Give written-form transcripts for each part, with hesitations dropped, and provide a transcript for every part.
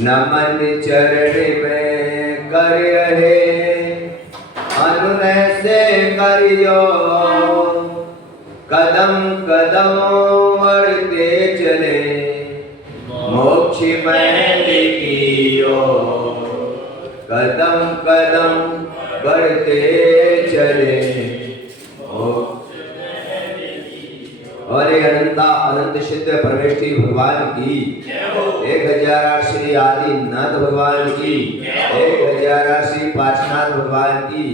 नमन चरण में कर रहे अनुनय से करियो, कदम कदम बढ़ते चले मोक्ष में लिखियो, कदम कदम बढ़ते चले और अनंत सिद्ध परमेश्वरी भगवान की 1000 श्री आदि नाथ भगवान की 1000 श्री पार्श्वनाथ भगवान की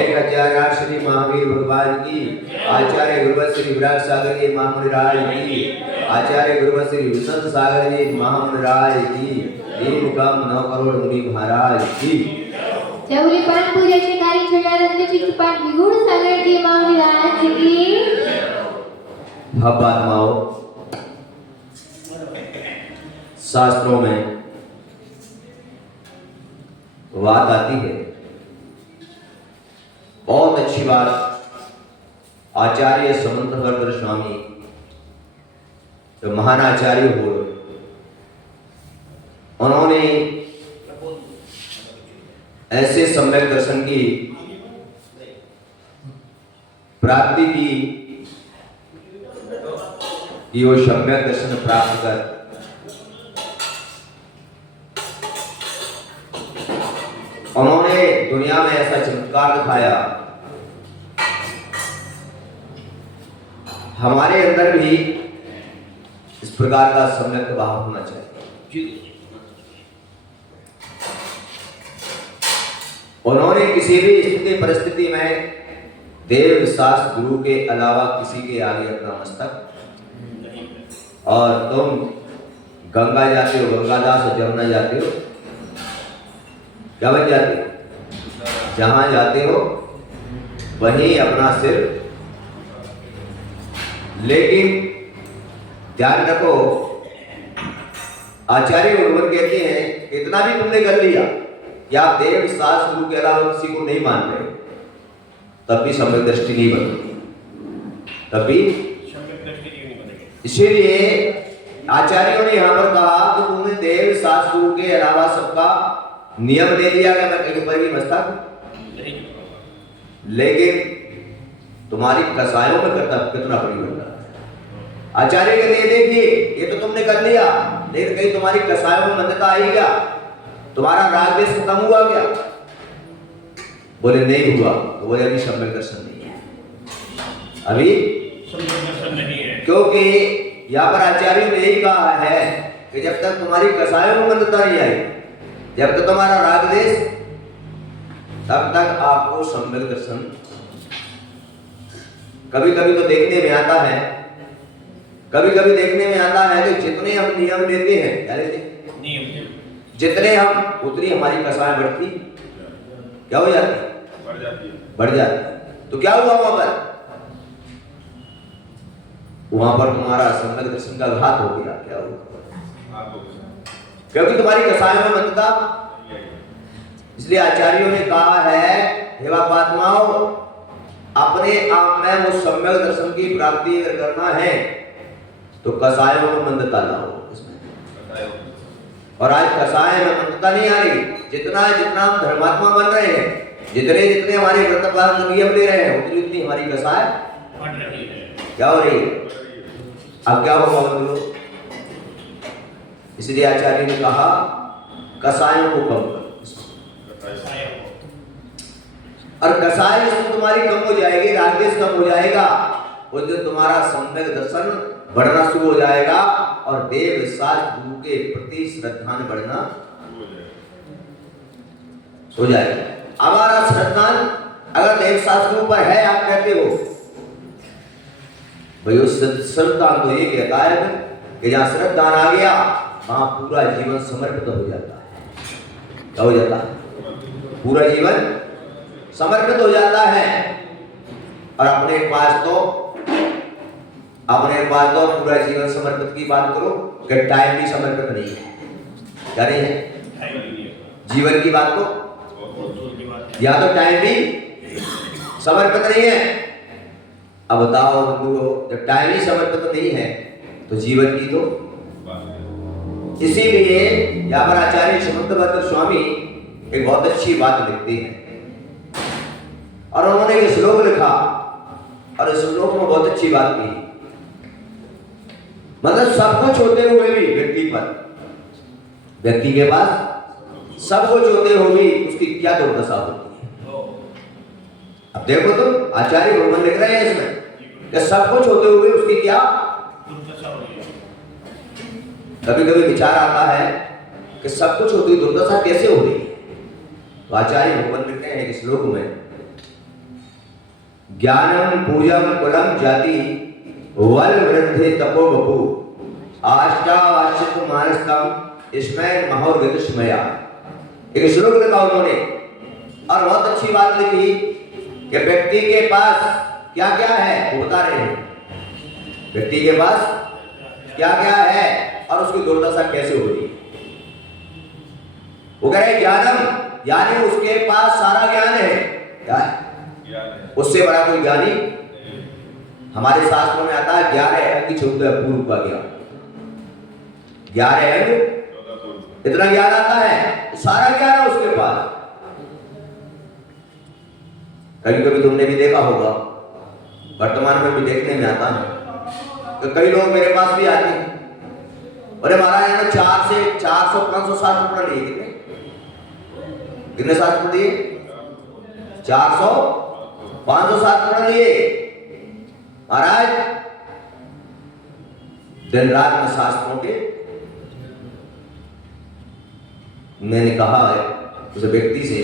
1000 श्री महावीर भगवान की आचार्य गुरुवत श्री विराट सागर जी महामुनि राय की आचार्य गुरुवत श्री विष्णु सागर जी महामुनि राय की दीन कम 9 करोड़ मुनि महाराज की जवली परम पूज्य श्री कार्य छोड़ानंद चित्तपाठ विगुण सागर जी महामुनि राज की भावात्माओं। शास्त्रों में बात आती है, बहुत अच्छी बात आचार्य समंतवर्धन स्वामी जो महान आचार्य हो, उन्होंने ऐसे सम्यक दर्शन की प्राप्ति की कि वो सम्यक दर्शन प्राप्त कर उन्होंने दुनिया में ऐसा चमत्कार दिखाया, हमारे अंदर भी इस प्रकार का सम्यक भाव होना चाहिए। उन्होंने किसी भी स्थिति परिस्थिति में देव शास्त्र गुरु के अलावा किसी के आगे अपना मस्तक, और तुम गंगा जाते हो गंगादास, जमुना जाते हो क्या बन जाते हो, जहां जाते हो वहीं अपना सिर। लेकिन ध्यान रखो, आचार्य गुरुवर कहते हैं इतना भी तुमने कर लिया कि आप देव शास्त्र गुरु के अलावा किसी को नहीं मान रहे, तब भी सम्यक दृष्टि नहीं बनती, तब भी। इसीलिए आचार्यों ने यहाँ पर कहा कि तुमने देव शास्त्र गुरु के अलावा सबका नियम दे दिया कि मैं कहीं पर भी मस्तक, लेकिन तुम्हारी कसायों में कितना परिवर्तन है। आचार्य कहते हैं देखिए ये तो तुमने कर लिया, लेकिन कहीं तुम्हारी कसायों में मंदता आई क्या, तुम्हारा राग देश खत्म हुआ क्या? बोले नहीं हुआ। तो बोले अभी सम्यक दर्शन नहीं है, अभी सम्यक दर्शन नहीं है, क्योंकि यहाँ पर आचार्य ने यही कहा है कि जब तक तुम्हारी कसायों में मंदता नहीं आई, जब तक तुम्हारा राग देश, तब तक आपको सम्यक दर्शन। कभी कभी तो देखने में आता है, कभी कभी देखने में आता है कि जितने हम नियम लेते हैं, क्या लेते हैं नियम, जितने हम उतनी हमारी कसाएं बढ़ती, क्या हो जाती, बढ़ जाती। तो क्या हुआ वहां पर, वहां पर तुम्हारा सम्यक दर्शन का घात हो गया। क्या हुआ, क्योंकि तुम्हारी कसायों में मंदता। इसलिए आचार्यों ने कहा है हे पात्माओं, अपने आप में वो सम्यक दर्शन की प्राप्ति अगर करना है तो कसायों में मंदता लाओ इसमें। और आज कसाय में मंदता नहीं आ रही, जितना जितना हम धर्मात्मा बन रहे हैं, जितने जितने हमारे व्रत नियम ले रहे हैं, उतनी उतनी हमारी कसाय बढ़ रही है। क्या हो रही है, अब क्या होगा बोलो। इसलिए आचार्य ने कहा कसायों को कम करो, और कसाय इसमें तुम्हारी कम हो जाएगी, रागदेश कम हो जाएगा, उस दिन तुम्हारा सम्यक दर्शन बढ़ना शुरू हो जाएगा और देव शास्त्र गुरु के प्रति श्रद्धा बढ़ना हो जाएगा। हमारा श्रद्धा अगर देव शास्त्र के ऊपर है, आप कहते हो भाई उस श्रद्धा तो ये कहता है कि जहां श्रद्धा आ गया वहां पूरा जीवन समर्पित हो जाता है। क्या हो जाता है? पूरा जीवन समर्पित हो जाता है। और अपने पास तो पूरा जीवन समर्पित की बात करो कि टाइम भी समर्पित नहीं है। क्या नहीं है? जीवन की बात तो या तो टाइम भी समर्पित नहीं है। अब बताओ बंधुओं, जब टाइम ही समर्पित नहीं है तो जीवन की तो। इसीलिए यहाँ पर आचार्य समंतभद्र स्वामी एक बहुत अच्छी बात लिखते हैं और उन्होंने एक श्लोक लिखा और इस श्लोक में बहुत अच्छी बात की। मतलब सब कुछ होते हुए भी व्यक्ति के पास सब कुछ होते हुए भी उसकी क्या दुर्दशा होती है। अब देखो तो आचार्य भगवान लिख रहे हैं इसमें कि सब कुछ होते हुए उसकी क्या दुर्दशा होती है। कभी कभी विचार आता है कि सब कुछ होती दुर्दशा कैसे हो रही है। तो आचार्य भगवान लिख रहे हैं इस श्लोक में, ज्ञानम पूजम कुलम जाति वल वृद्धि तपो बपू आष्टावाश्यक मानस्तम इसमें महोर्गत स्मया। एक श्लोक लिखा उन्होंने और बहुत अच्छी बात लिखी कि व्यक्ति के पास क्या क्या है वो बता रहे हैं। व्यक्ति के पास क्या क्या है और उसकी दुर्दशा कैसे हो रही है। वो कह रहे ज्ञानम यानी उसके पास सारा ज्ञान है। क्या है? उससे बड़ा कोई ज्ञानी हमारे शास्त्रों में आता है 11 अंग की छुप पूर्व का ज्ञान। 11 अंग इतना ज्ञान आता है, सारा ज्ञान है उसके पास। कभी कभी तुमने भी देखा होगा, वर्तमान में भी देखने में आता है तो कई लोग मेरे पास भी आते हैं, अरे महाराज ने 400-500 शास्त्र पढ़ लिए। कितने शास्त्र पढ़ लिए? 400-500 शास्त्र पढ़ लिए महाराज। दिन रात में शास्त्रों के मैंने कहा है उस व्यक्ति से,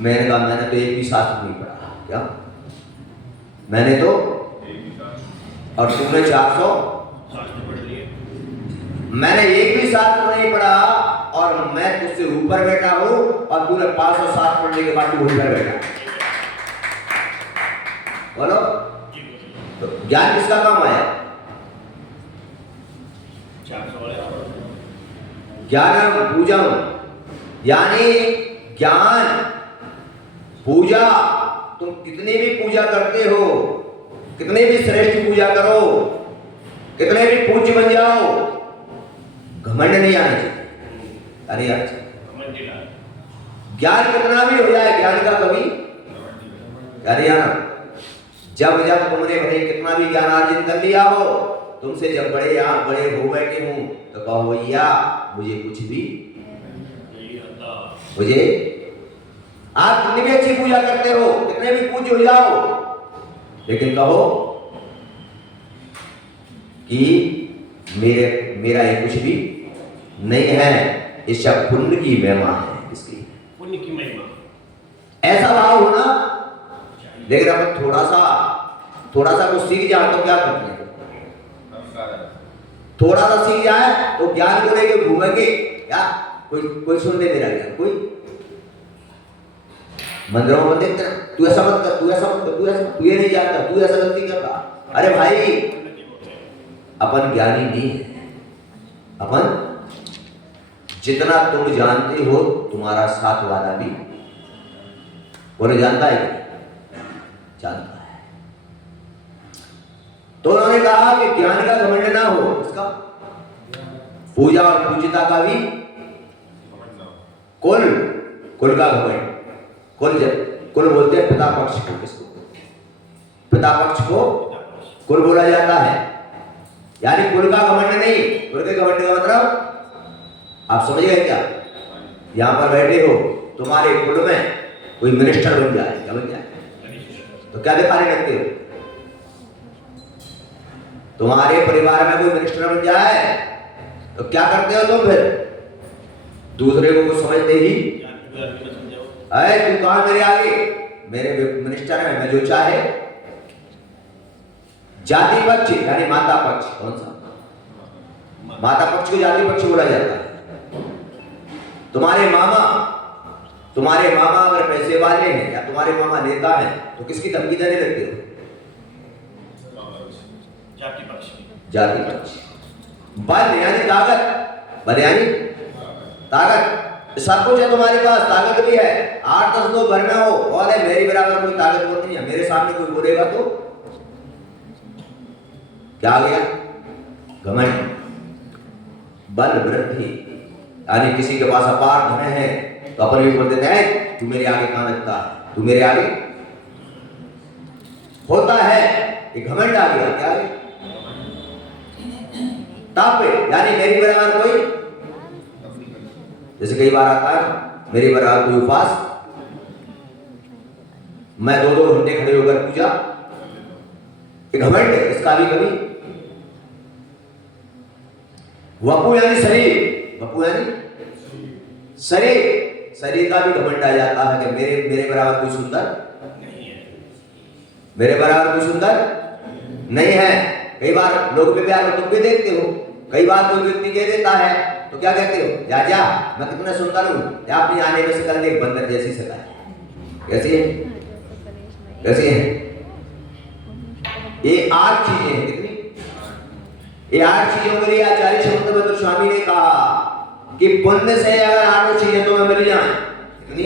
मैंने कहा मैंने तो एक भी शास्त्र नहीं पढ़ा। क्या मैंने तो? और तुमने 400 शास्त्र पढ़ लिए। मैंने एक भी शास्त्र नहीं पढ़ा और मैं तुझसे ऊपर बैठा हूं और तूने 500 शास्त्र पढ़ने के बाद तू ऊपर बैठा। बोलो तो ज्ञान किसका काम आया? ज्ञान पूजा यानी ज्ञान पूजा। तुम कितनी भी पूजा करते हो, कितने भी श्रेष्ठ पूजा करो, कितने भी पूज्य बन जाओ, घमंड नहीं आना चाहिए। अरे यार ज्ञान कितना भी हो जाए, ज्ञान का कभी अरे यार जब तुमने भले कितना भी ज्ञान अर्जन कर लिया हो, तुमसे जब बड़े हो बैठे हूं तो कहो भैया मुझे कुछ भी मुझे। आप कितनी भी अच्छी पूजा करते हो, कितने भी पूज्य हो जाओ, लेकिन कहो कि मेरा ये कुछ भी नहीं है, इस सब पुण्य की महिमा है। इसकी पुण्य की महिमा ऐसा भाव होना। लेकिन अपन थोड़ा सा कुछ सीख जाए तो क्या करते हैं? थोड़ा सा सीख जाए तो ज्ञान को लेके घूमेंगे क्या? कोई सुन ले मेरा ज्ञान। कोई मंदिरों में देखते हैं तू ऐसा मत कर, तू ऐसा मत कर, तू ये नहीं जानता, तू ऐसा गलती करता। अरे भाई अपन ज्ञानी नहीं है। अपन जितना तुम जानते हो तुम्हारा साथ वाला भी वो जानता है, जानता है। तो उन्होंने कहा कि ज्ञान का घमंड ना हो, इसका पूजा और पूजिता का भी कुल का घमंड। कुल बोलते हैं पिता पक्ष को। किसको? पिता पक्ष को कुल बोला जाता है, यानी कुल का घमंड नहीं। कुल के घमंड का मतलब आप समझ गए क्या? यहां पर बैठे हो, तुम्हारे कुल में कोई मिनिस्टर बन जाए, क्या बन जाए तो क्या दिखाने लगते हो? तुम्हारे परिवार में कोई मिनिस्टर बन जाए तो क्या करते हो तुम? फिर दूसरे को कुछ समझते ही अरे तू कहाँ मेरे आगे, मेरे मिनिस्टर है, मैं जो चाहे। जाति पक्ष यानी माता पक्ष, कौन सा? माता पक्ष को जाति पक्ष बोला जाता है। तुम्हारे मामा अगर पैसे वाले हैं या तुम्हारे मामा नेता हैं तो किसकी धमकी देने लगते हो? जाति पक्ष। बल यानी ताकत, बल यानी ताकत, सब कुछ है तुम्हारे पास, ताकत भी है, 8-10 लोग घर में हो और है, मेरी बराबर कोई ताकत नहीं है, मेरे सामने कोई बोलेगा तो क्या आ गया? घमंड। बल वृद्धि यानी किसी के पास अपार धन है तो अपन भी बोल देते हैं तू मेरे आगे कहां लगता है, तू मेरे आगे होता है, ये घमंड आ गया। क्या है? ताप यानी मेरी बराबर कोई, जैसे कई बार आता है मेरी बराबर कोई उपवास, मैं 2-2 घंटे खड़े होकर पूजा, ये घमंड है, इसका भी कभी। वपु यानी शरीर, वपु यानी शरीर, शरीर का भी घमंड आ जाता है कि मेरे बराबर कोई सुंदर नहीं है, मेरे बराबर कोई सुंदर नहीं है। कई बार लोग भी प्यार तुम भी देखते हो, कई बार कोई व्यक्ति कह देता है तो क्या कहते हो? जा मैं कितना सुंदर हूं, या अपनी आने में शकल देख, बंदर जैसी शकल है। कैसी है? कैसी है? ये 8 चीजें हैं। कितनी? ये 8 चीजों के लिए आचार्य शब्द स्वामी ने कहा कि पुण्य से अगर 8 चीजें तुम्हें मिल जाए, कितनी?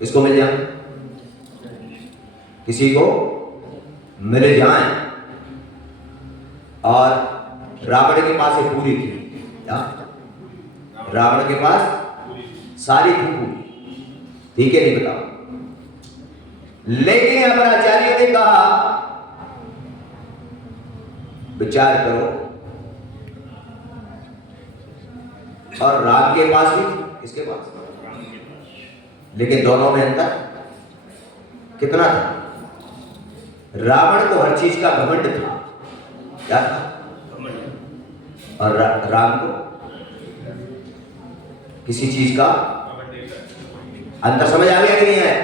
किसको मिल जाए? किसी को मिल जाए। और रावण के पास ये पूरी थी, क्या? रावण के पास सारी थी, ठीक है, नहीं बताओ। लेकिन यहां पर आचार्य ने कहा विचार करो, और राम के पास भी थी, किसके पास? लेकिन दोनों में अंतर कितना था? रावण को हर चीज का घमंड था, क्या था? और राम को किसी चीज का अंतर। समझ आ गया कि नहीं है?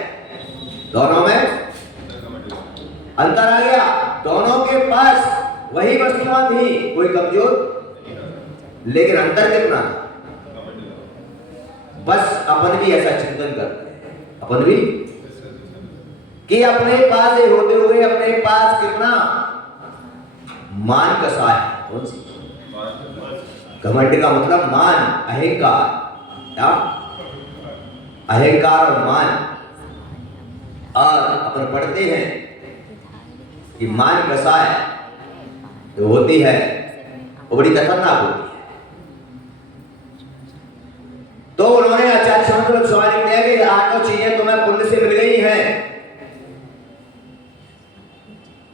दोनों में अंतर आ गया। दोनों के पास वही वस्तुएं थी, कोई कमजोर, लेकिन अंतर कितना था? बस अपन भी ऐसा चिंतन करते हैं, अपन भी, कि अपने पास होते हुए अपने पास कितना मान कसा है। कौन सी? घमंड का मतलब मान, अहंकार, क्या? अहंकार और मान। और अपन पढ़ते हैं कि मान कसा है जो होती है वो बड़ी खतरनाक होती है। तो उन्होंने आचार्य शंकर स्वामी ने कहा कि 8 चीजें तुम्हें पुण्य से मिल गई हैं,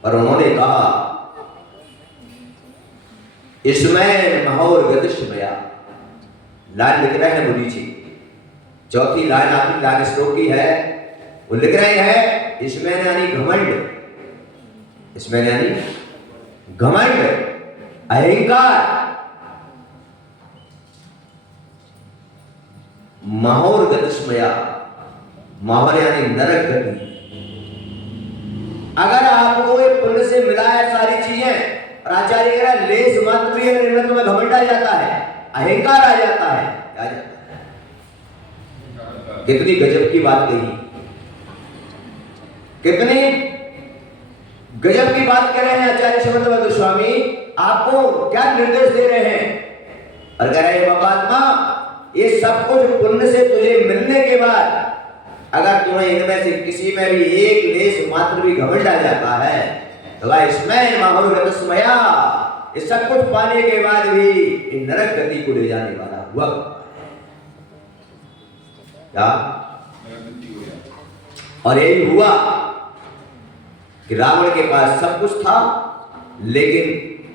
पर उन्होंने कहा इसमें महोर गतिशमया, लाइन लिख रहे हैं मुनि जी, चौथी लाइन आखिरी लाइन श्लोक की है, वो लिख रहे हैं इसमें यानी घमंड, इसमें यानी घमंड, अहंकार, महोर गतिशमया, महोर यानी नरक गति। अगर आपको ये पुण्य से मिला है सारी चीजें, और आचार्य कह रहा है लेस मात्र भी है, निर्णय तुम्हें घमंड आ जाता है, अहंकार आ जाता है, क्या आ जाता है? कितनी गजब की बात कही, कितनी गजब की बात कह रहे हैं आचार्य शंकर स्वामी। आपको क्या निर्देश दे रहे हैं? और कह रहे हैं महात्मा, ये सब कुछ पुण्य से तुझे मिलने के बाद अगर तुम्हें इनमें से किसी में भी एक लेस मात्र भी घमंड आ जाता है तो इसमें महागतस्मया, इस सब कुछ पाने के बाद भी इन नरक गति को ले जाने वाला हुआ। क्या? और यही हुआ कि रावण के पास सब कुछ था, लेकिन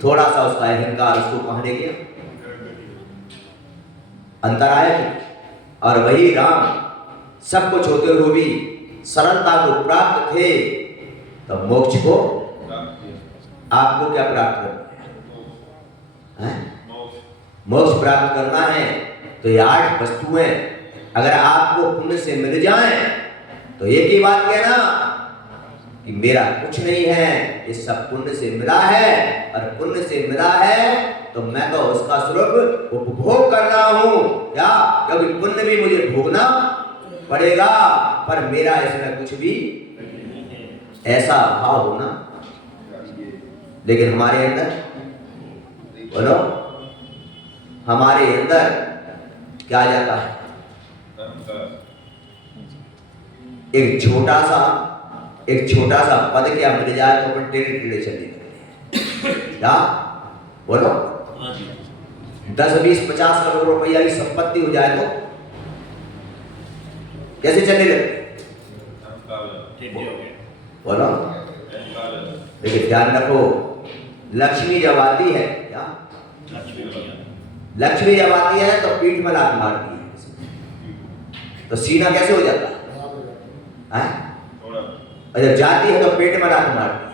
थोड़ा सा उसका अहंकार उसको कहने गया, अंतर आया। और वही राम सब कुछ होते हुए भी सरलता को प्राप्त थे, तो मोक्ष को आपको क्या प्राप्त करना है? मोक्ष प्राप्त करना है तो ये 8 वस्तुएं अगर आपको पुण्य से मिल जाएं तो एक ही बात कहना कि मेरा कुछ नहीं है, ये सब पुण्य से मिला है, और पुण्य से मिला है तो मैं तो उसका स्वरूप उपभोग कर रहा हूं, क्या? क्योंकि पुण्य भी मुझे भोगना पड़ेगा, पर मेरा इसमें कुछ भी ऐसा भाव होना। लेकिन हमारे अंदर, बोलो, हमारे अंदर क्या जाता है? एक छोटा सा पद क्या मिल जाए तो अपन टेढ़े टेढ़े चलने लगते हैं, क्या? बोलो, 10, 20, 50 करोड़ रुपया की संपत्ति हो जाए तो कैसे चलने लगते? बोलो। लेकिन ध्यान रखो, लक्ष्मी जब आती है, क्या? लक्ष्मी जब आती है तो पीठ में लात मारती है, तो सीना कैसे हो जाता है? और जब जाती है तो पेट में लात मारती है,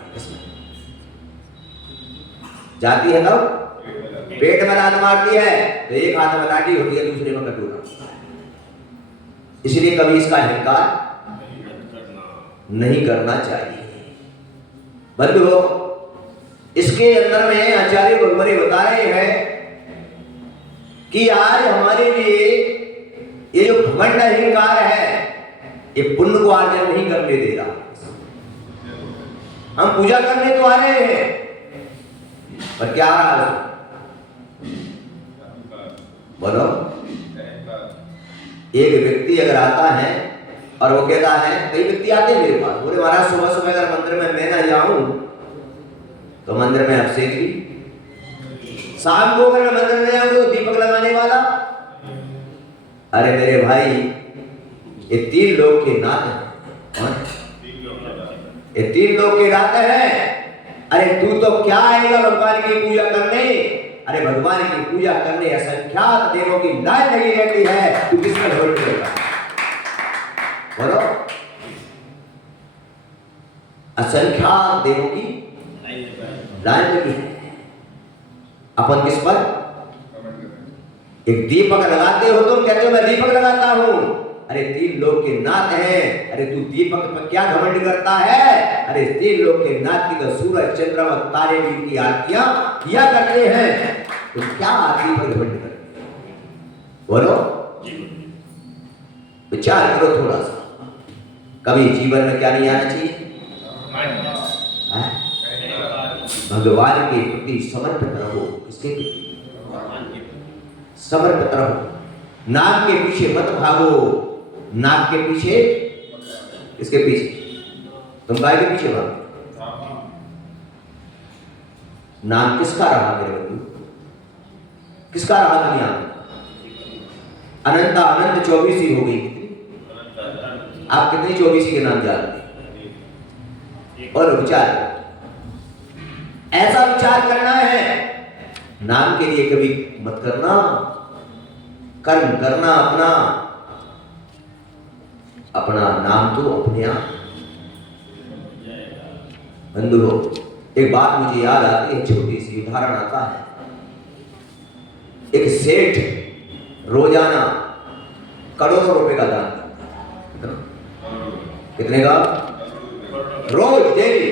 जाती है तो पेट में लात मारती है, तो एक हाथ में लाठी होती है, दूसरे में कटोरा। इसलिए कभी इसका अहंकार नहीं करना चाहिए। बंधुओं, इसके अंदर में आचार्य भगवान बता रहे हैं कि आज हमारे लिए ये जो घमंड अहंकार है, ये पुण्य को अर्जन नहीं करने दे रहा। हम पूजा करने तो आ रहे हैं, पर क्या आ रहा है? बोलो। एक व्यक्ति अगर आता है और वो कहता है, कई व्यक्ति आते हैं मेरे पास, बोले महाराज सुबह सुबह अगर मंदिर में मैं ना जाऊं तो मंदिर में अभिषेक भी, शाम को अगर मंदिर में जाऊं तो दीपक लगाने वाला। अरे मेरे भाई, ये 3 लोग के नाथ हैं, ये 3 लोग के नाथ हैं। अरे तू तो क्या आएगा भगवान की पूजा करने? अरे भगवान की पूजा करने असंख्यात देवों की लाइन लगी रहती है, तू किसमें घमंड करेगा? बोलो। असंख्यात देवों की लाइन लगी है, अपन किस पर? एक दीपक लगाते हो, तुम कहते हो मैं दीपक लगाता हूं। अरे 3 लोग के नाथ हैं, अरे तू दीपक पर क्या घमंड करता है? अरे 3 लोग के नाथ की तो सूरज, चंद्रमा, तारे भी की आरतियां किया करते हैं, तो क्या आरती पर घमंड करते? बोलो, विचार करो थोड़ा सा। कभी जीवन में क्या नहीं आना चाहिए? भगवान के प्रति समर्पित रहो। किसके प्रति? समर्पित रहो। नाग के पीछे मत भागो। नाग के पीछे, किसके पीछे? तुम गाय के पीछे भागो। नाम किसका रहा मेरे बंधु? किसका रहा दुनिया में? अनंता अनंत 24 ही हो गई। आप कितनी 24 के नाम जानते हैं? और विचार, ऐसा विचार करना है, नाम के लिए कभी मत करना, कर्म करना अपना। अपना नाम तो अपने आप। बंधुओं, एक बात मुझे याद आती है, छोटी सी उदाहरण आता है। एक सेठ रोजाना करोड़ों रुपए का दान करता है। कितने का? रोज, डेली।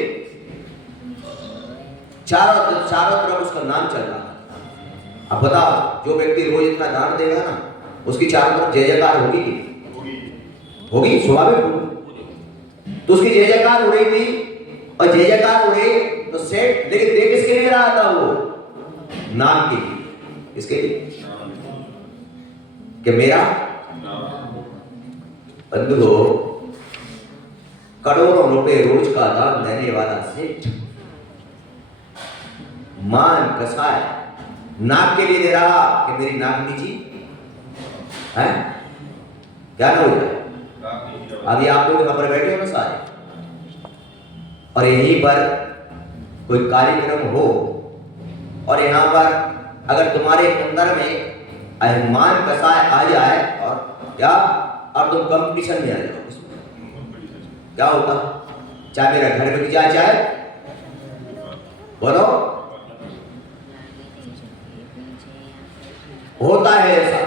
चारों तरफ उसका नाम चल रहा है। अब बताओ, जो व्यक्ति रोज इतना दान देगा ना, उसकी चारों तरफ जय जयकार होगी? होगी, स्वाभाविक होगी। तो उसकी जय जयकार हो रही थी, और जय जयकार हो रही तो सेठ, लेकिन दे किसके लिए रहा था वो? नाम के लिए। किसके लिए? कि मेरा बंधुओं, करोड़ों रुपए रोज का दान देने वाला सेठ मान कसाय नाक के लिए दे रहा कि मेरी नाक नीची है, क्या ना हो जाए? अभी आप लोग यहाँ पर बैठे हो ना सारे, और यहीं पर कोई कार्यक्रम हो और यहाँ पर अगर तुम्हारे अंदर में अभिमान कसाय आ जाए और क्या, और तुम कंपटीशन में आ जाओ, क्या होता? चाहे मेरा घर बिक जाए, चाहे बोलो, होता है ऐसा।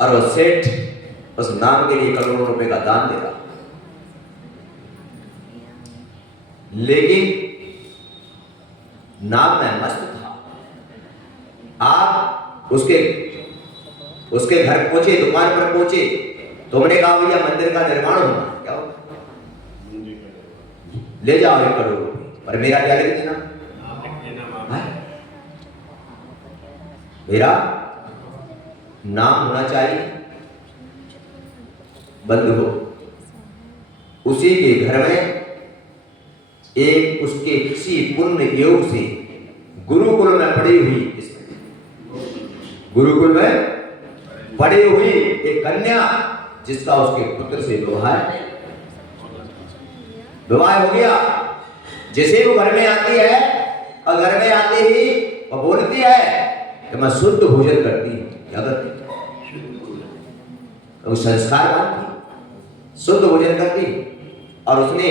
और वो सेठ उस नाम के लिए करोड़ों रुपए का दान दे रहा, लेकिन नाम में मस्त था। आप उसके घर पहुंचे, दुकान पर पहुंचे, तुमने कहा भैया मंदिर का निर्माण होना है, क्या होगा? ले जाओ 1 करोड़ रुपए, पर मेरा क्या लिख देना? मेरा नाम होना चाहिए। बंधु, उसी के घर में एक उसके किसी पुण्य योग से गुरुकुल में पड़ी हुई, गुरुकुल में पड़ी हुई एक कन्या, जिसका उसके पुत्र से विवाह हो गया। जैसे वो घर में आती है और घर में आते ही वो बोलती है कि मैं शुद्ध भोजन करती हूँ। क्या करती? तो संस्कार मानती, शुद्ध भोजन करती। और उसने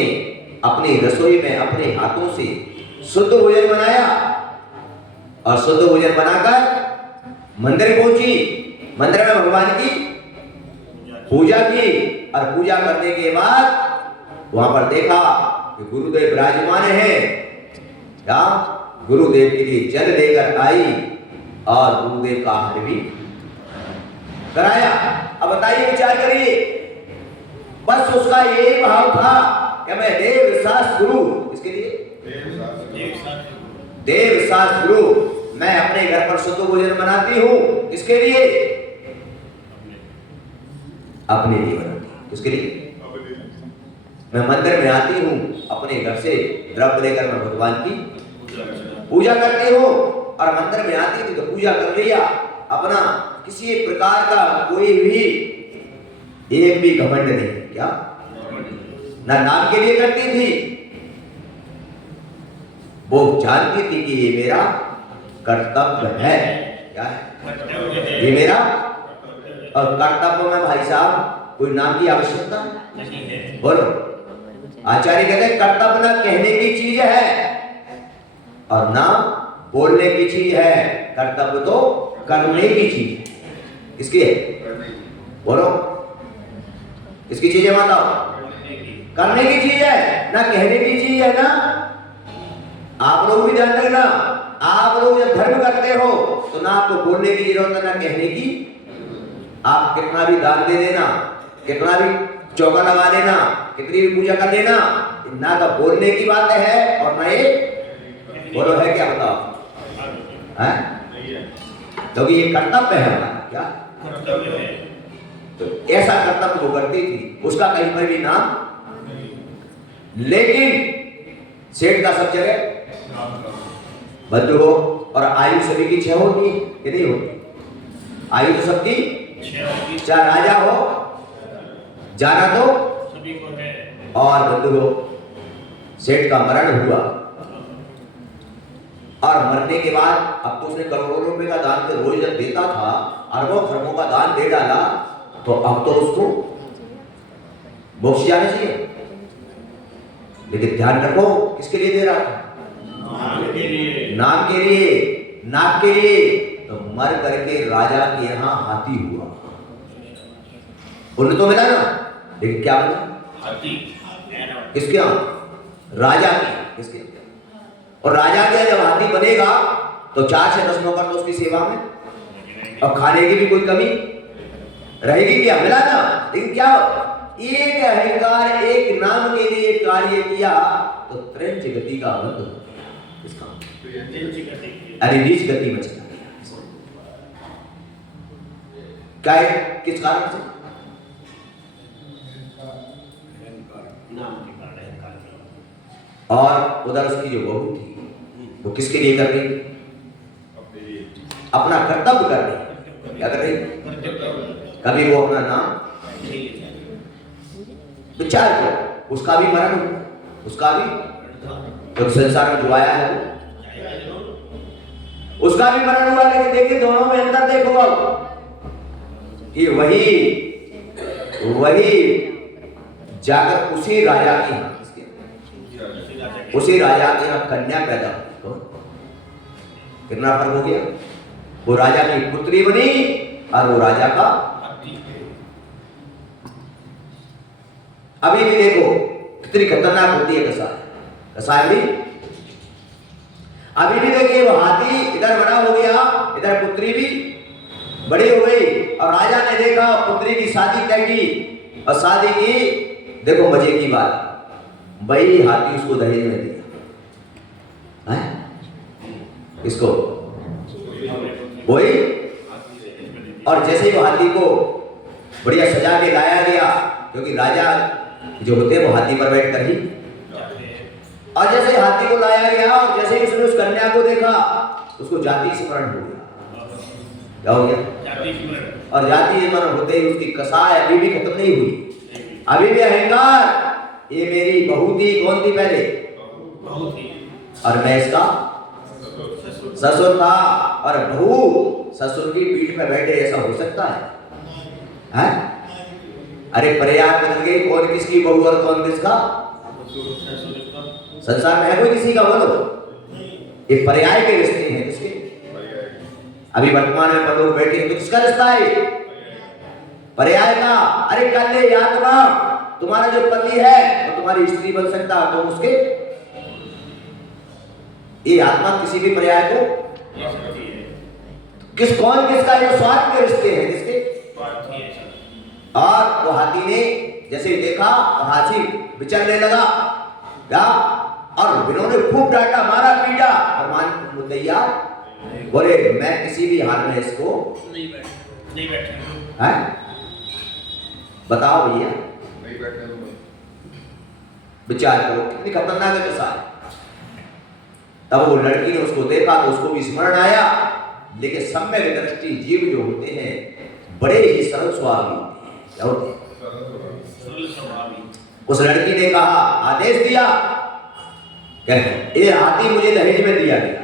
अपनी रसोई में अपने हाथों से शुद्ध भोजन बनाया और शुद्ध भोजन बनाकर मंदिर पहुंची। मंदिर में भगवान की पूजा की और पूजा करने के बाद वहां पर देखा कि गुरुदेव विराजमान है। क्या? गुरुदेव के लिए जल लेकर आई और गुरुदेव का आहार भी कराया। अब बताइए, विचार करिए, बस उसका यही भाव था कि मैं देव शास्त्र गुरु, इसके लिए देव शास्त्र गुरु, मैं अपने घर पर शुद्ध भोजन बनाती हूं, इसके लिए अपने लिए बनाती हूं, इसके लिए मैं मंदिर में आती हूं, अपने घर से द्रव्य लेकर मैं भगवान की पूजा करती हूं। और मंदिर में आती थी तो पूजा कर लिया, अपना किसी प्रकार का कोई भी एक भी घमंड नहीं। क्या? ना नाम के लिए करती थी, वो जानती थी कि ये मेरा कर्तव्य है। क्या है? ये मेरा और कर्तव्य में भाई साहब कोई नाम की आवश्यकता बोलो। आचार्य कहते हैं कर्तव्य ना कहने की चीज है और ना बोलने की चीज है, कर्तव्य तो करने की चीज है। इसकी है बोलो, इसकी चीज है बताओ, करने की चीज है ना कहने की चीज है ना। आप लोग भी ध्यान रखना, आप लोग जब धर्म करते हो तो ना आपको बोलने की जरूरत है ना कहने की। आप कितना भी दान दे देना, कितना भी चौका लगा देना, कितनी भी पूजा कर देना, ना तो बोलने की बात है और ना ये बोलो है। क्या बताओ है? क्योंकि ये कर्तव्य है हमारा। क्या कर्तव्य है? तो ऐसा कर्तव्य वो करती थी, उसका कहीं पर भी नाम। लेकिन सेठ का सब जगह बंधु हो और आयु सभी की 6 होती है कि नहीं होती? आयु तो सबकी 6, चाहे राजा हो, जाना तो सभी को है। और बंधु हो, सेठ का मरण हुआ और मरने के बाद अब तो उसने करोड़ों रुपए का दान तो रोज जब देता था, अरबों खरबों का दान दे डाला, तो अब तो उसको मोक्ष जाना चाहिए। लेकिन ध्यान रखो, किसके लिए दे रहा था? नाम के लिए, नाम के लिए, नाम के लिए। तो मर करके राजा के यहाँ हाथी हुआ, उन्हें तो मिला ना, लेकिन क्या बना? हाथी। किसके यहाँ? राजा के। किसके? और राजा के जब हाथी बनेगा तो 4 से 10 नौकर तो उसकी सेवा में, और खाने की भी कोई कमी रहेगी क्या? मिला ना। लेकिन क्या? एक अहंकार, एक नाम के लिए कार्य किया तो त्रैंच गति का बंध हो। इसका अरे नीच गति में चला गया। क्या है? किस कारण से? और उधर उसकी जो बहू थी वो किसके लिए कर रही? अपना कर्तव्य कर रही। क्या कर रही? कभी वो अपना नाम विचार करो, उसका भी मरण हुआ, उसका भी तो संसार में जो आया है उसका भी मरण हुआ। लेकिन देखिए दोनों में अंतर देखो अब कि वही जाकर उसी राजा की उसी राजा के यहाँ कन्या पैदा हुई। कौन? कितना फर्क हो गया? वो राजा की पुत्री बनी और वो राजा का। अभी भी देखो कितनी खतरनाक होती है कसाय। कसाय भी अभी भी देखिए, वो हाथी इधर बड़ा हो गया, इधर पुत्री भी बड़ी हो गई और राजा ने देखा पुत्री की शादी तय की और शादी की। देखो मजे की बात, वही हाथी उसको दहेज में दिया है। किसको? वही। और जैसे ही वो हाथी को बढ़िया सजा के लाया गया, क्योंकि राजा जो होते हैं वो हाथी पर बैठ कर ही, और जैसे ही हाथी को लाया गया और जैसे ही उसने उस कन्या को देखा, उसको जाति स्मरण हो गया। क्या हो गया? और जाति स्मरण होते ही उसकी कसाय अभी भी खत्म नहीं हुई। अभी भी अहंकार, ये मेरी बहू थी। कौन थी पहले? बहू थी। और मैं इसका ससुर था। और बहू ससुर की पीठ पे बैठे, ऐसा हो सकता है? अरे पर्याय बदल गई, कौन किसकी बहू और कौन किसका? संसार में है कोई किसी का? बोलो। ये पर्याय के रिश्ते हैं। किसके? अभी वर्तमान में लोग बैठे हैं तो किसका रिश्ता है? पर्याय का। अरे कल ये आत्मा तुम्हारा जो पति है वो तुम्हारी स्त्री बन सकता है, तो उसके ये आत्मा किसी भी पर्याय को कौन किसका? ये स्वार्थ के रिश्ते हैं। किसके? और वो हाथी ने जैसे देखा तो हाथी विचरने लगा क्या, और इन्होंने खूब डांटा, मारा, पीटा और मान तैयार बोले मैं किसी भी हाल में इसको नहीं बैठे। बताओ भैया, विचार करो कितनी खतरनाक है कसाय। तब वो लड़की ने उसको देखा तो उसको भी स्मरण आया, लेकिन सम्यक दृष्टि जीव जो होते हैं बड़े ही सरल स्वभावी क्या होते हैं? उस लड़की ने कहा, आदेश दिया, ये हाथी मुझे दहेज में दिया गया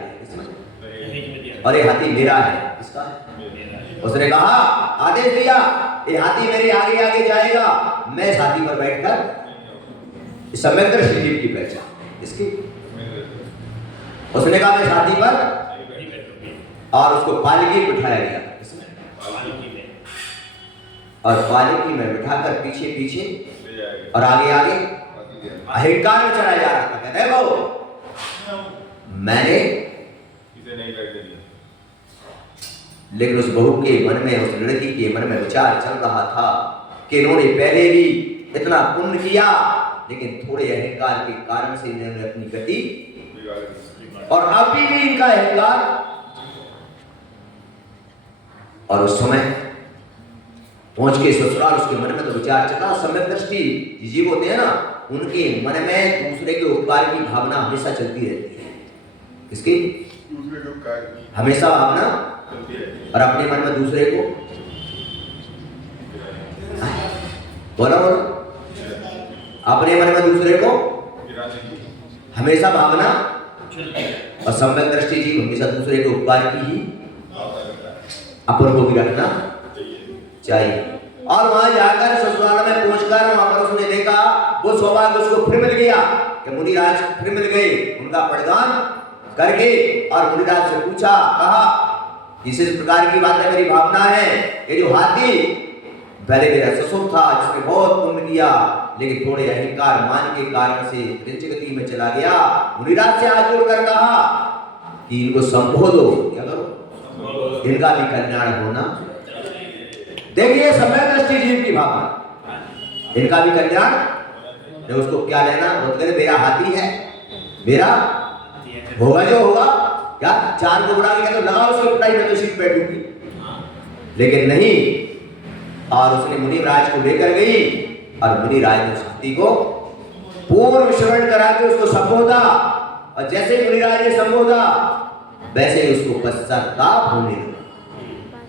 और ये हाथी मेरा है। किसका है? उसने कहा, आदेश दिया, ये हाथी मेरे आगे आगे जाएगा, मैं इस हाथी पर बैठकर इस सम्यक दृष्टि जीव की पहचान। इसकी उसने कहा मैं हाथी पर, और उसको पालकी में बिठाया गया। और पालकी में बिठाकर पीछे पीछे और आगे आगे अहंकार में चला जा रहा था। देखो मैंने इसे नहीं बैठने दिया। लेकिन उस बहू के मन में, उस लड़की के मन में विचार चल रहा था कि इन्होंने पहले भी इतना पुण्य किया, लेकिन थोड़े अहंकार के कारण से इन्होंने अपनी गति, और अभी भी इनका अहंकार। और उस समय पहुंच के ससुराल उसके मन में तो विचार चला। सम्यक दृष्टि जीव होते हैं ना, उनके मन में दूसरे के उपकार की भावना हमेशा चलती रहती है। किसकी? दूसरे के उपकार की हमेशा भावना, और अपने मन में दूसरे को बोलो बोलो, अपने मन में दूसरे को हमेशा भावना, और सम्यक दृष्टि जीव हमेशा दूसरे के उपकार की ही अपन को भी रखना चाहिए। और वहां जाकर ससुराल में पहुंचकर वहां पर उसने देखा वो सौभाग्य उसको फिर मिल गया कि मुनिराज फिर मिल गए, उनका प्रदान करके। और मुनिराज से पूछा, कहा इस प्रकार की बात है, मेरी भावना है, ये जो हाथी पहले मेरा ससुर था जिसने बहुत पुण्य किया, लेकिन थोड़े अहंकार मान के कारण से गति में चला गया। मुनिराज से हाथ जोड़कर कहा कि इनको संबोधो, क्या करो, इनका भी कल्याण होना। देखिए सम्यक दृष्टि जीव की भावना, इनका भी कल्याण। उसको क्या लेना, वो कहते मेरा हाथी है, मेरा होगा जो होगा, क्या चार को बुला के कहते लगाओ उसकी पिटाई, मैं तो सीट बैठूंगी। लेकिन नहीं, और उसने मुनिराज को लेकर गई और मुनिराज ने हाथी को पूर्व श्रवण करा के उसको संबोधा, और जैसे मुनिराज ने संबोधा वैसे ही उसको पश्चाताप होने लगा।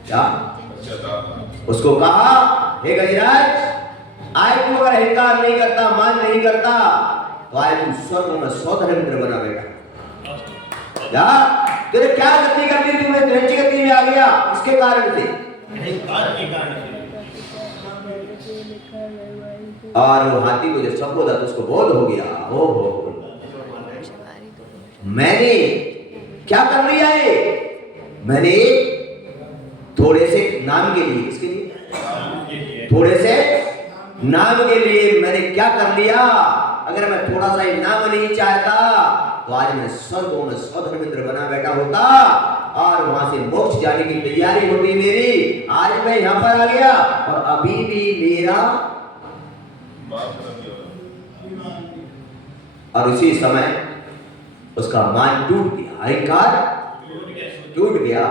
क्या? उसको कहा, हे गजराज, आय तू अगर अहंकार नहीं करता, मान नहीं करता, तो आय तू स्वर्ग में सौधर्मिंद्र बना बेटा। क्या तेरे क्या गति कर दी तूने, तेरी गति में आ गया, इसके कारण से, अहंकार के कारण से। और वो हाथी को जब संबोधा तो उसको बोध हो गया, ओ हो मैंने क्या कर लिया है? मैंने थोड़े से नाम के लिए, इसके लिए थोड़े से नाम के लिए मैंने क्या कर लिया? अगर मैं थोड़ा सा नाम नहीं चाहता तो आज मैं स्वर्गों में स्वधर्मेंद्र बना बैठा होता और वहां से मोक्ष जाने की तैयारी होती मेरी। आज मैं यहां पर आ गया और अभी भी मेरा, और उसी समय उसका मान टूट गया, अहंकार टूट गया।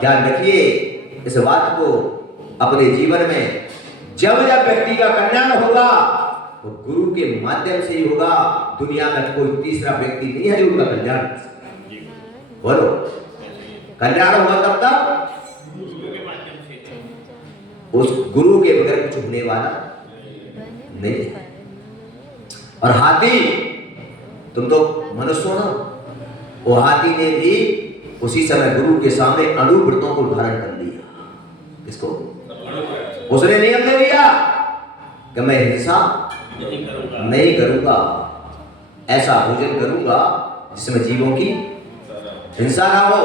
ध्यान रखिए इस बात को अपने जीवन में। जब जब व्यक्ति का कल्याण होगा वो गुरु के माध्यम से ही होगा। दुनिया में कोई तीसरा व्यक्ति नहीं है जो उनका कल्याण कर सके। बोलो, कल्याण होगा तब तक उस गुरु के बगैर कुछ होने वाला नहीं है। और हाथी, तुम तो मनुष्य हो ना, वो हाथी ने भी उसी समय गुरु के सामने अनुव्रतों को धारण कर लिया। किसको? उसने नियम ले लिया कि मैं हिंसा नहीं करूंगा, ऐसा भोजन करूंगा जिसमें जीवों की हिंसा ना हो,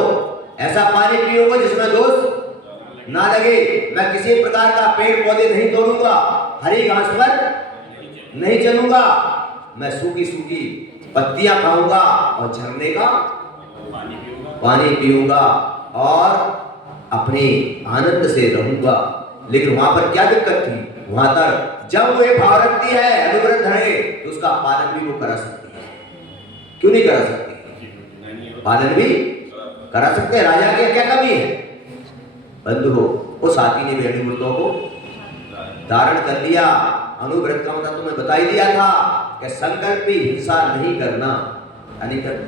ऐसा पानी पीऊंगा जिसमें दोष ना लगे, मैं किसी प्रकार का पेड़ पौधे नहीं तोड़ूंगा, हरी घास पर नहीं चलूंगा, मैं सूखी सूखी पत्तियां खाऊंगा और झरने का पानी पीऊंगा और अपने आनंद से रहूंगा। लेकिन वहां पर क्या दिक्कत थी? वहां तक जब वो भाव रखती है, अनुव्रत है, तो उसका पालन भी वो करा सकती है। क्यों नहीं करा सकती? पालन भी करा सकते हैं। राजा की क्या कमी है? बंधु हो, उस हाथी ने भी अनुव्रतों को धारण कर लिया। अनुव्रत का मतलब तुम्हें बता ही दिया था कि संकल्प भी हिंसा नहीं करना, नहीं करना।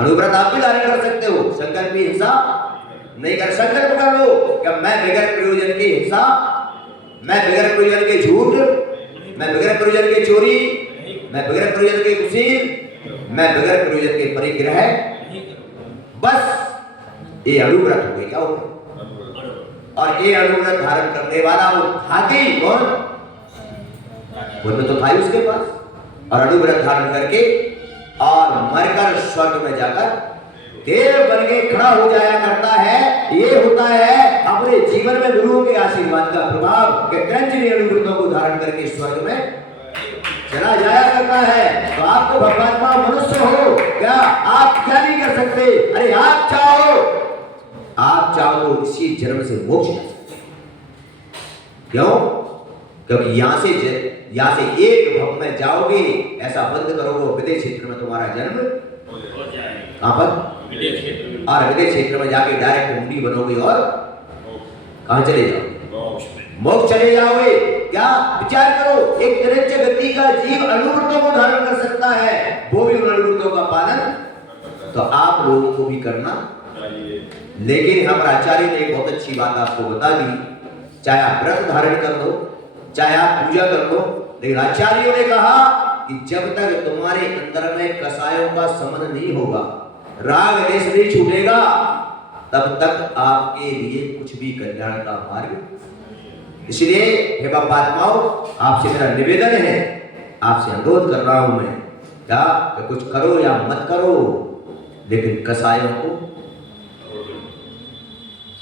अनुव्रत आप भी धारण कर सकते हो, संकल्प भी हिंसा नहीं कर। संकल्प कर लो कि मैं बगैर प्रयोजन की हिंसा, मैं बगैर प्रयोजन के झूठ, मैं बगैर प्रयोजन के चोरी, मैं बगैर प्रयोजन के कुशील, मैं बगैर प्रयोजन के परिग्रह, बस ये अनुव्रत हो गई। क्या हो गया? और ये अनुव्रत धारण करने वाला वो हाथी कौन? वो तो था ही उसके पास। और अनुव्रत धारण करके और मरकर स्वर्ग में जाकर देव बन के खड़ा हो जाया करता है। ये होता है अपने जीवन में गुरुओं के आशीर्वाद का प्रभाव कि क्रंचनी अनुव्रतों को धारण करके स्वर्ग में चला जाया करता है। तो आप तो भगवात्मा मनुष्य हो, क्या आप क्या नहीं कर सकते? अरे आप चाहो तो इसी जन्म से मोक्ष कर सकते हैं। क्यों? क्योंकि यहाँ से एक भव में जाओगे, ऐसा बंद करोगे, विदेश क्षेत्र में तुम्हारा जन्म कहां पर? और विदेश क्षेत्र में जाके डायरेक्ट मुक्ति बनोगे और कहां चले जाओगे? मोक्ष चले जाओगे। क्या विचार करो, एक निरंजन गति का जीव अनुव्रतों को धारण कर सकता है, वो भी उन अनुव्रतों का पालन तो आप लोगों को भी करना। लेकिन हमारे आचार्य ने एक बहुत अच्छी बात आपको बता दी, चाहे आप व्रत धारण कर लो, चाहे आप पूजा कर लो, लेकिन आचार्यों ने कहा कि जब तक तुम्हारे अंदर में कसायों का समन नहीं होगा, राग देश नहीं छूटेगा, तब तक आपके लिए कुछ भी कल्याण का मार्ग। इसलिए हे बापात्माओं, आपसे मेरा निवेदन है, आपसे अनुरोध कर रहा हूं मैं, क्या कि कुछ करो या मत करो, लेकिन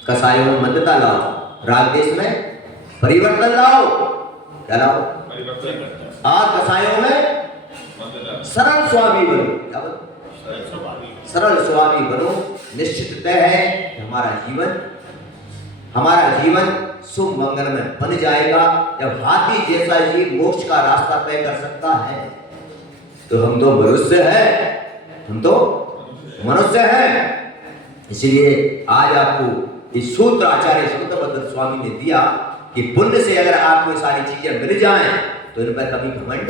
कसायों में मंदता लाओ, राग देश में परिवर्तन लाओ। क्या लाओ? और कसायों में सरल स्वामी बनो। क्या बनो? सरल स्वामी बनो। निश्चित तय है हमारा जीवन शुभ मंगल में बन जाएगा। जब हाथी जैसा जीव मोक्ष का रास्ता तय कर सकता है तो हम तो मनुष्य हैं। इसलिए आज आपको इस सूत्र आचार्य सुतभद्र स्वामी ने दिया कि पुण्य से अगर आपको सारी चीजें मिल जाएं तो इन पर कभी घमंड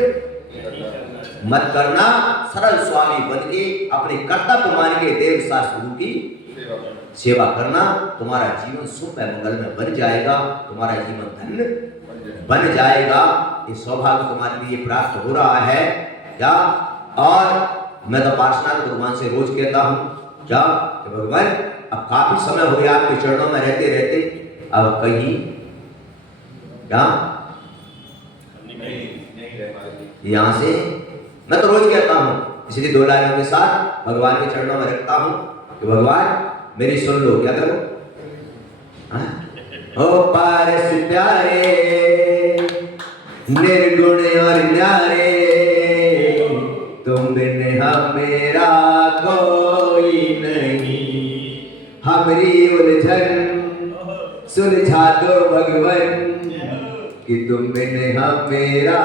मत करना। सरल स्वामी बन के अपने कर्तव्य मान के देव शास्त्र की सेवा करना। तुम्हारा जीवन सुख मंगल में बन जाएगा, तुम्हारा जीवन धन्य बन जाएगा। ये सौभाग्य तुम्हारे लिए प्राप्त हो रहा है। क्या? और मैं तो पार्षनाथ भगवान से रोज कहता हूँ क्या कि भगवान अब काफी समय हो गया आपके चरणों में रहते रहते, अब कहीं क्या यहाँ से मैं तो रोज कहता हूँ इसलिए 2 लाइनों के साथ भगवान के चरणों में रखता हूं कि भगवान मेरी सुन लो। क्या करो? ओ पारस प्यारे निर्गुण और न्यारे, तुम बिन हम मेरा कोई नहीं, हमारी उलझन सुलझा दो भगवन, कि तुम बिन हम मेरा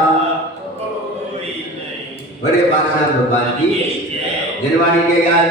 कोई नहीं। बड़े बादशाह भगवान की जनवाणी के ज्ञान